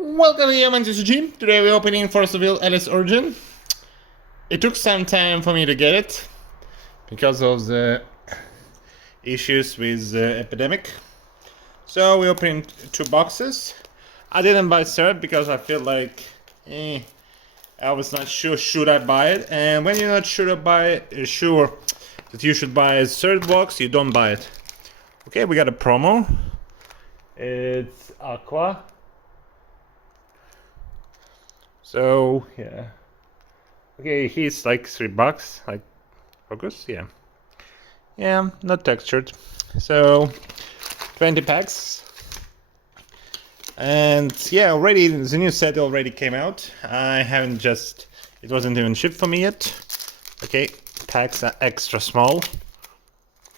Welcome to Yaman's Gym. Today we're opening for Seville Alice Origin. It took some time for me to get it because of the issues with the epidemic. So we opened two boxes. I didn't buy third because I feel like I was not sure should I buy it. And when you're not sure that you should buy a third box, you don't buy it. Okay, we got a promo. It's Aqua. So yeah, okay, he's like $3, like focus, yeah, not textured. So 20 packs, and yeah, already the new set already came out. It wasn't even shipped for me yet. Okay, packs are extra small.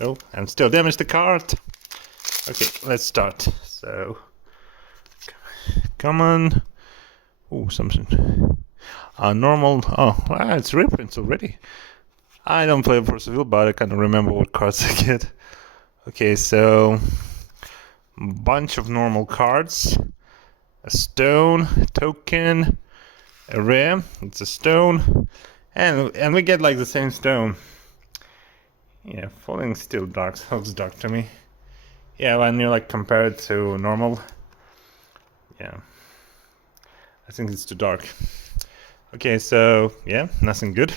Oh, and still damaged the card. Okay, let's start. So, common. Oh, something. Normal. Oh, it's reprints already. I don't play for Seville, but I can't remember what cards I get. Okay, so bunch of normal cards. A stone, token, a rare. It's a stone, and we get like the same stone. Yeah, falling still dark. Looks dark to me. Yeah, when you like compare it to normal. Yeah. I think it's too dark. Okay, so yeah, nothing good.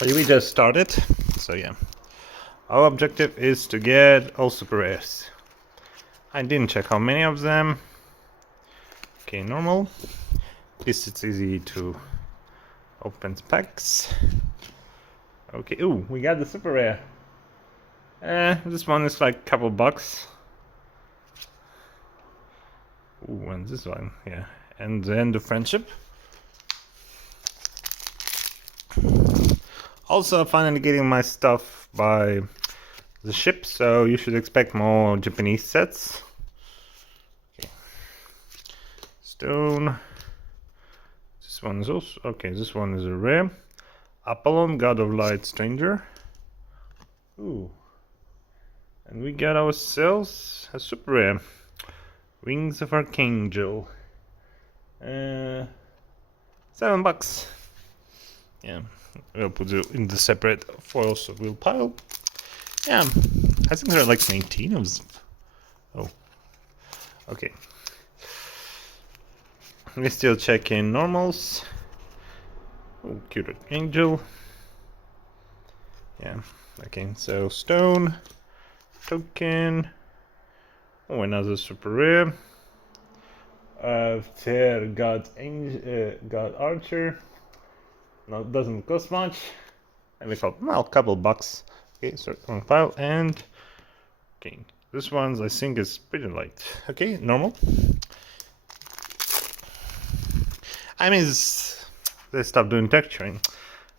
But we just started, so yeah. Our objective is to get all super rares. I didn't check how many of them. Okay, normal. This it's easy to open packs. Okay, ooh, we got the super rare. This one is like a couple bucks. Ooh, and this one, yeah. And the end of friendship. Also, finally getting my stuff by the ship, so you should expect more Japanese sets. Okay. Stone. This one is also okay. This one is a rare. Apollon, God of Light, Stranger. Ooh. And we got ourselves a super rare. Wings of Archangel. $7. Yeah, we'll put it in the separate foils of wheel pile. Yeah, I think there are like 19 of them. Oh, okay. We're still checking normals. Oh, cute Archangel. Yeah, okay, so stone, token. Oh, another super rare. God Archer. No, it doesn't cost much. And we thought, well, a couple bucks. Okay, so on file and okay, this one I think is pretty light. Okay, normal. I mean, they stopped doing texturing.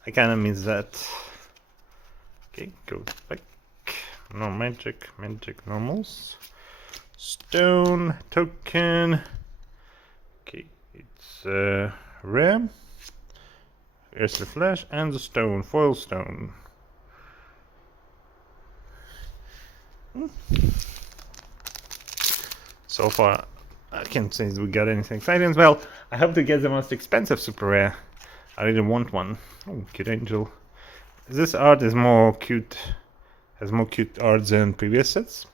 I kind of miss that. Okay, go back. No magic normals. Stone token. Okay, it's rare. Here's the flash and the stone, foil stone. So far, I can't say we got anything exciting. Well, I hope to get the most expensive super rare. I really want one. Oh, cute angel. This art is more cute, has more cute art than previous sets.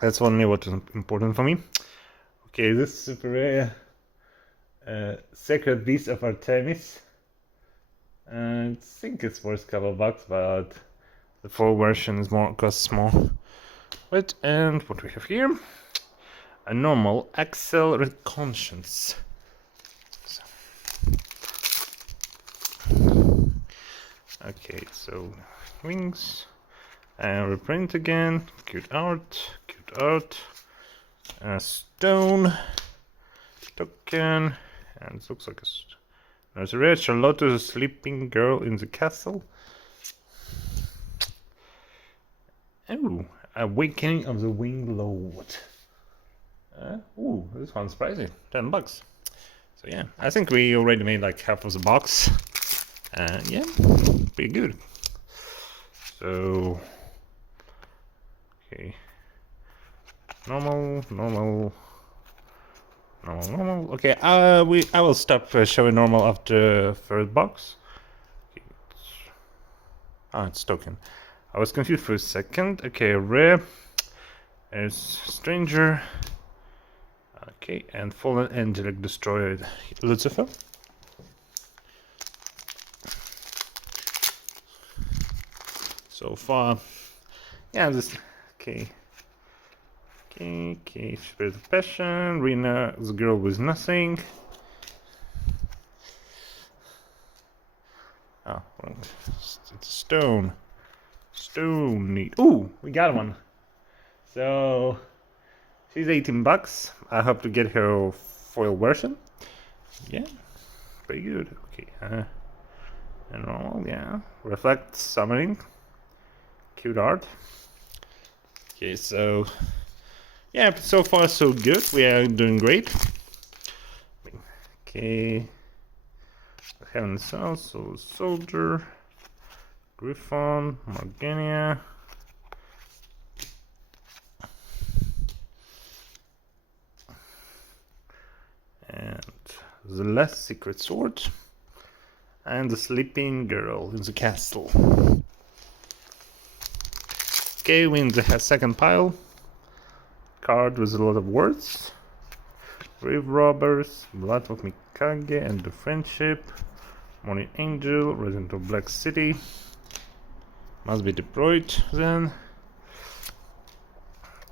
That's only what is important for me. Okay, this super rare. Sacred Beast of Artemis. I think it's worth a couple bucks, but the full version is costs more. Right, and what we have here? A normal Axel Red Conscience. Okay, so wings and reprint again. Cute art. Stone token. And it looks like there's a rare Charlotte, a sleeping girl in the castle. Oh, Awakening of the Winged Lord. Ooh, this one's pricey, $10. So yeah, I think we already made like half of the box. Yeah, pretty good. So, okay. Normal, normal, normal, normal. Okay, I will stop showing normal after first box. Okay, it's token. I was confused for a second. Okay, rare. There's Stranger. Okay, and Fallen Angelic Destroyer Lucifer. So far, yeah, this. Okay. Okay, Spirit of Passion, Rena, the girl with nothing. Oh, it's stone. Stone need. Ooh, we got one. So she's $18. I hope to get her foil version. Yeah, pretty good. Okay, and normal, yeah. Reflect summoning. Cute art. Okay, so yeah, so far so good. We are doing great. Okay. Heaven Cells, Soul Soldier, Griffon, Morgania. And the Last Secret Sword. And the Sleeping Girl in the castle. Okay, we in the second pile. Card with a lot of words. Grave Robbers, Blood of Mikage and the Friendship. Morning Angel, Resident of Black City. Must be deployed then.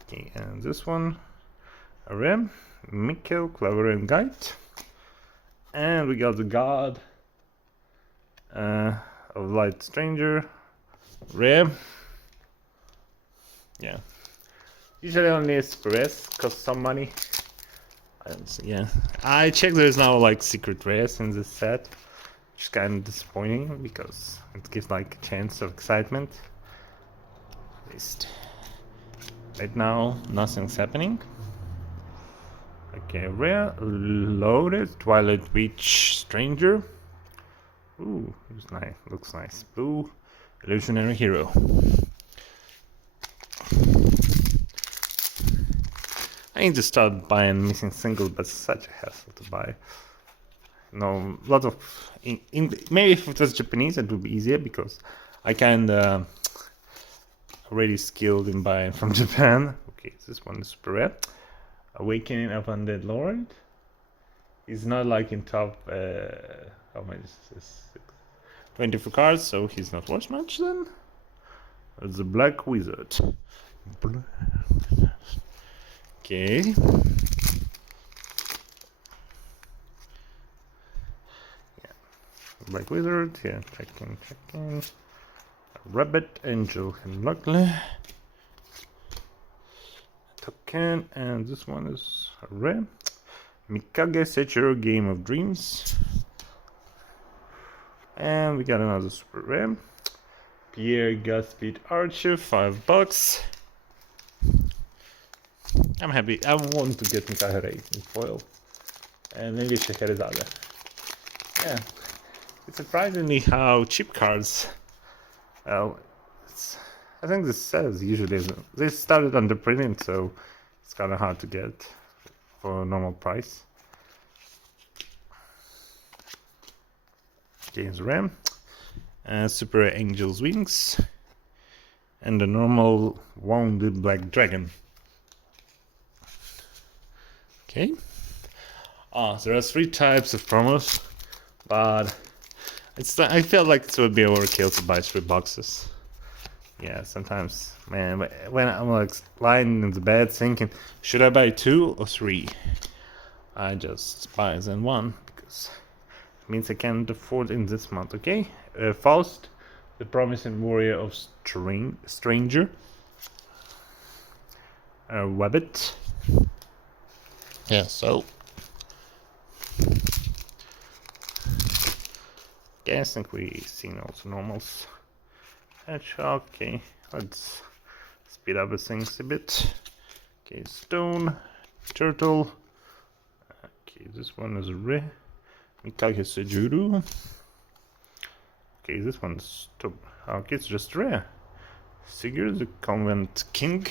Okay, and this one. Rem, Mikkel, Clever and Guide. And we got the God of Light Stranger. Rare. Yeah. Usually only express costs some money. I don't see, yeah. I checked there's now like secret rares in this set. Which is kind of disappointing because it gives like a chance of excitement. At least right now nothing's happening. Okay, rare, loaded, Twilight Witch Stranger. Ooh, looks nice. Looks nice. Blue, Illusionary Hero. I need to start buying missing singles, but it's such a hassle to buy. No, a lot of maybe if it was Japanese, it would be easier because I kinda already skilled in buying from Japan. Okay, this one is super rare. Awakening of Undead Lord. He's not like in top. How much is this? 24 cards, so he's not worth much then. The Black Wizard. Okay. Yeah. Black Wizard, yeah, checking. Rabbit, Angel, and Luckily. Token, and this one is rare. Mikage Seichiro Game of Dreams. And we got another super rare. Pierre Godspeed Archer, $5. I'm happy. I want to get Mikage in foil. And maybe Scheherazade. Yeah. It's surprisingly how cheap cards. Well, I think this says usually they started under printing, so it's kind of hard to get for a normal price. James Ram, Super Angel's Wings, and the normal Wounded Black Dragon. Okay. There are 3 types of promos, but I felt like it would be overkill to buy 3 boxes. Yeah, sometimes, man, when I'm like lying in the bed thinking, should I buy 2 or 3? I just buy then 1 because it means I can't afford in this month. Okay, Faust, the Promising Warrior of Stranger. Wabbit. Yeah, so. Yeah, I think we've seen also normals. Hedgehog, okay, let's speed up the things a bit. Okay, Stone, Turtle. Okay, this one is rare. Mikage Sejuru. Okay, this one's top. Okay, it's just rare. Sigurd, the Convent King.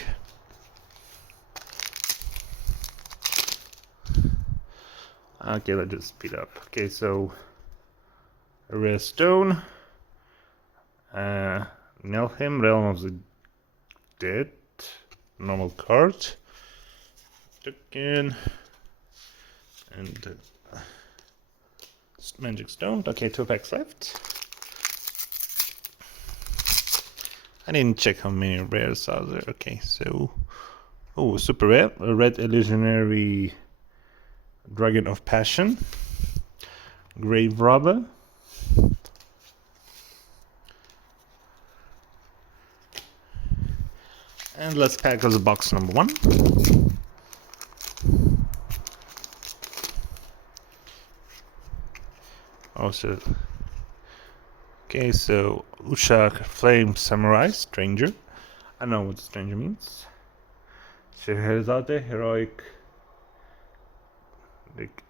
Okay, let's just speed up. Okay, so a rare stone. Nilfheim, Realm of the Dead. Normal card. Token. And magic stone. Okay, 2 packs left. I didn't check how many rares are there. Okay, so super rare. A red illusionary Dragon of Passion. Grave Robber. And let's pack as a box number 1. Also, okay, so Ushak Flame Samurai Stranger. I don't know what Stranger means. Scheherazade Heroic,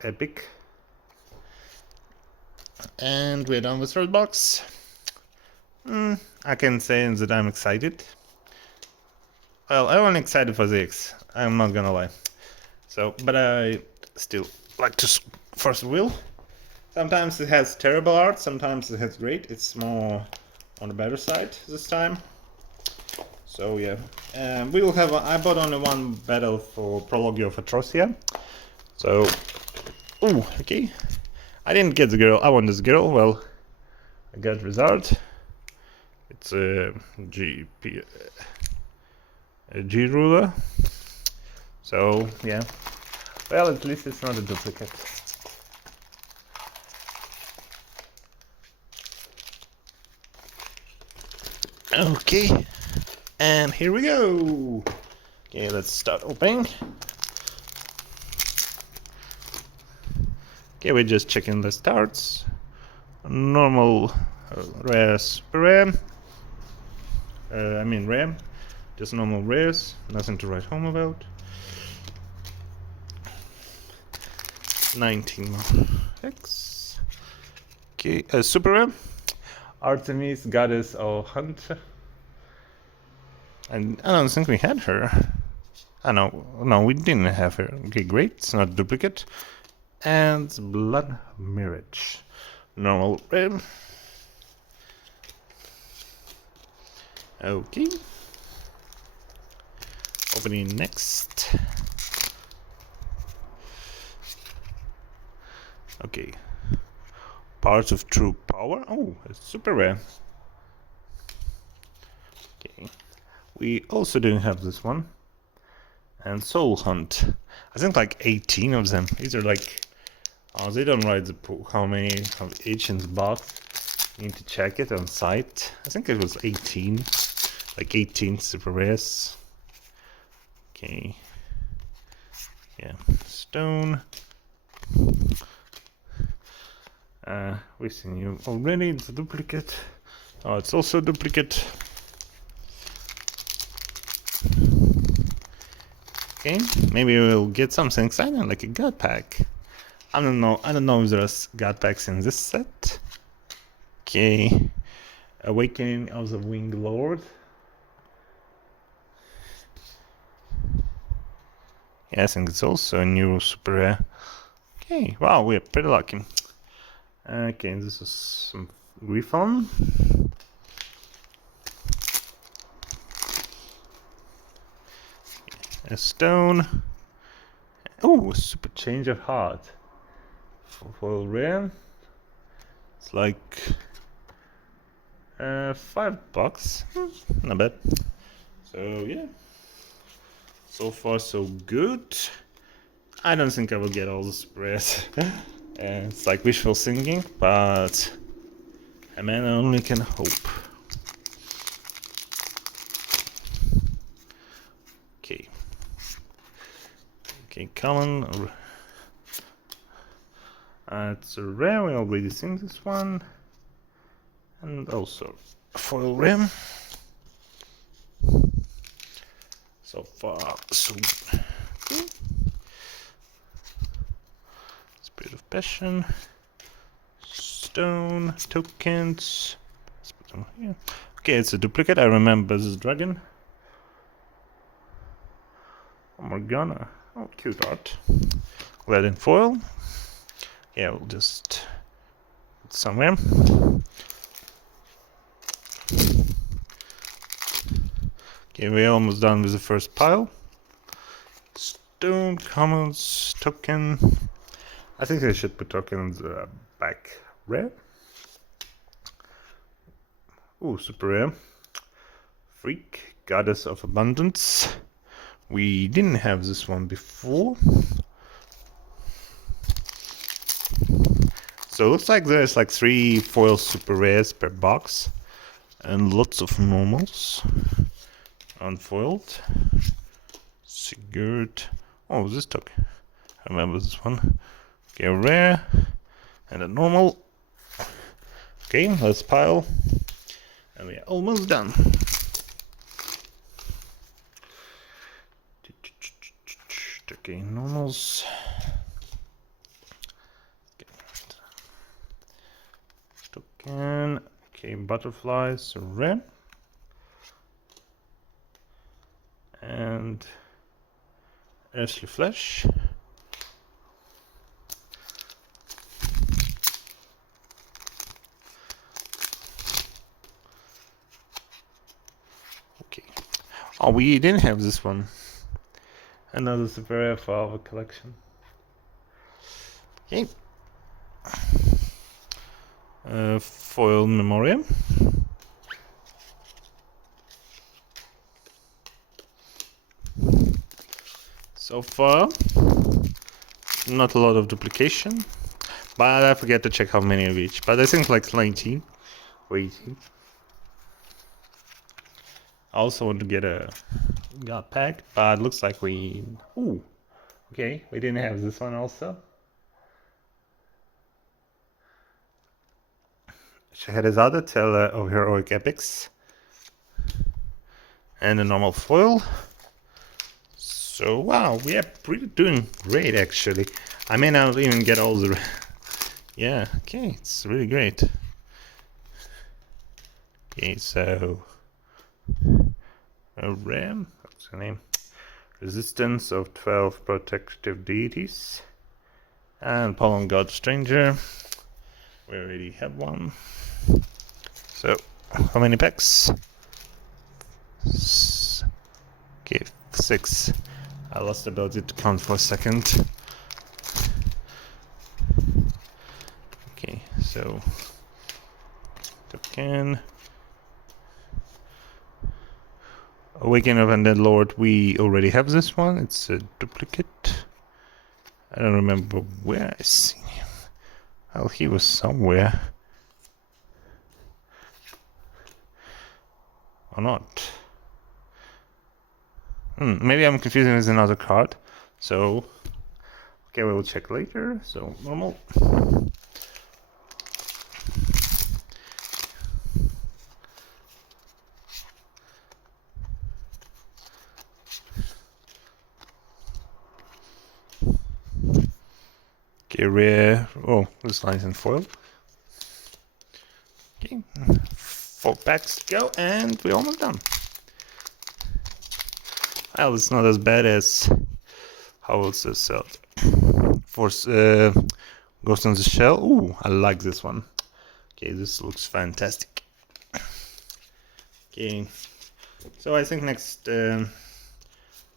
Epic. And we're done with third box. I can say that I'm excited. Well, I'm only excited for the X. I'm not gonna lie. So, but I still like to first wheel. Sometimes it has terrible art, sometimes it has great. It's more on the better side this time. So yeah, we will have. I bought only one battle for Prologue of Atrocia. So, okay. I didn't get the girl. I want this girl. Well, I got Wizard. It's a G ruler. So yeah. Well, at least it's not a duplicate. Okay, and here we go. Okay, let's start opening. Okay, we're just checking the starts. Normal, rare, super rare. Rare. Just normal rares. Nothing to write home about. 19 X. Okay, super rare. Artemis, Goddess of Hunt. And I don't think we had her. No, we didn't have her. Okay, great. It's not a duplicate. And Blood Mirage. Normal rare. Okay. Opening next. Okay. Parts of True Power. Oh, it's super rare. Okay. We also didn't have this one. And Soul Hunt. I think like 18 of them. These are like... Oh, they don't write how many of each in the box. You need to check it on site. I think it was 18. Like 18 super rares. Okay. Yeah. Stone. We've seen you already. It's a duplicate. Oh, it's also a duplicate. Okay, maybe we'll get something exciting like a god pack. I don't know if there's god packs in this set. Okay. Awakening of the Winged Lord. Yeah, I think it's also a new super rare. Okay, wow, we're pretty lucky. Okay, this is some Griffon. A stone. Oh, super change of heart. Foil rare. It's like $5. Not bad. So yeah. So far so good. I don't think I will get all the spreads. It's like wishful thinking, but a man only can hope. Okay. Okay, common. It's a rare, we already seen this one. And also a foil rare. So far, so good. Spirit of Passion. Stone, tokens. Let's put them here. Okay, it's a duplicate. I remember this dragon. Morgana. Oh, cute art. Red in foil. Yeah, we'll just put somewhere. Okay, we're almost done with the first pile. Stone, commons, token. I think I should put tokens back rare. Ooh, super rare. Freak, Goddess of Abundance. We didn't have this one before. So it looks like there's like 3 foil super rares per box. And lots of normals. Unfoiled. Sigurd. Oh, this took. I remember this one. Okay, a rare. And a normal. Okay, let's pile. And we are almost done. Okay, normals. Token. Okay, butterflies, rare. And Earthly Flesh. Okay. Oh, we didn't have this one. Another super rare for our collection. Okay. Foil Memoriam. So far, not a lot of duplication, but I forget to check how many of each. But I think like 19 or 18. I also want to get a God pack, but it looks like we. Ooh, okay, we didn't have this one also. Scheherazade, Tale of Heroic Epics, and a normal foil. So wow, we are pretty doing great actually. I may not even get all the. Yeah, okay, it's really great. Okay, so a ram. What's the name? Resistance of 12 protective deities, and Pollen God Stranger. We already have one. So, how many packs? Okay, 6. I lost the ability to count for a second. Okay, so token. Awakening of Undead Lord, we already have this one. It's a duplicate. I don't remember where I seen him. Well, he was somewhere. Or not. Maybe I'm confusing with another card. So, okay, we will check later. So, normal. Okay, rare. Oh, this line's in foil. Okay, 4 packs to go, and we're almost done. Well, it's not as bad as how was this for Ghost in the Shell. Ooh, I like this one. Okay, this looks fantastic. Okay, so I think next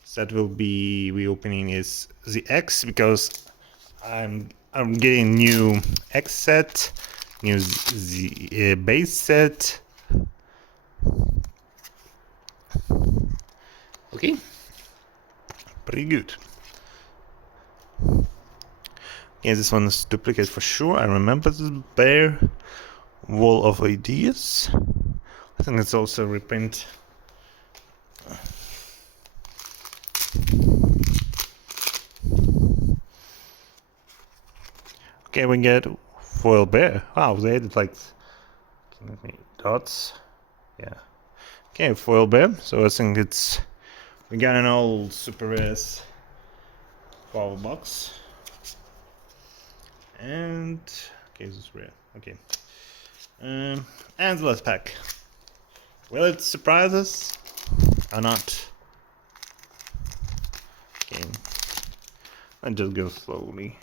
set will be reopening is the X, because I'm getting new X set, new the base set. Okay, pretty good. Yeah, this one is duplicate for sure. I remember this bear Wall of Ideas. I think it's also a reprint. Okay, we get foil bear. Wow, they added like dots. Yeah. Okay, foil bear. So I think it's we got an old super rares power box. And okay, this is rare. Okay. And the last pack. Will it surprise us or not? Okay. I just go slowly.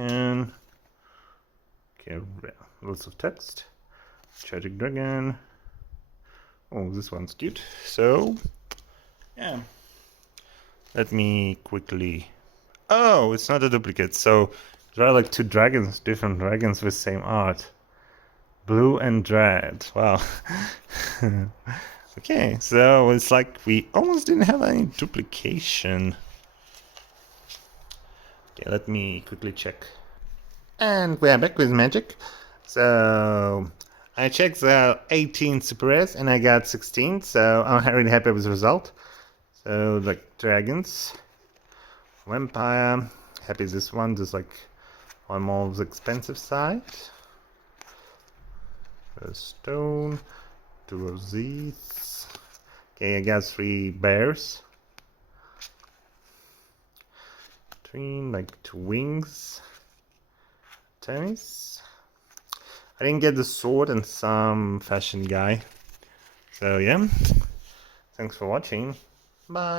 Dragon. Okay, lots of text. Tragic Dragon. Oh, this one's cute. So, yeah. Let me quickly... Oh, it's not a duplicate. So, there are like two dragons, different dragons with same art. Blue and red. Wow. Okay, so it's like we almost didn't have any duplication. Okay, let me quickly check. And we are back with magic. So I checked the 18 Super Rares and I got 16, so I'm really happy with the result. So like dragons, vampire, happy this one, just like on more of the expensive side. A stone, two of these. Okay, I got 3 bears. Like 2 wings. Tennis. I didn't get the sword and some fashion guy. So yeah. Thanks for watching. Bye.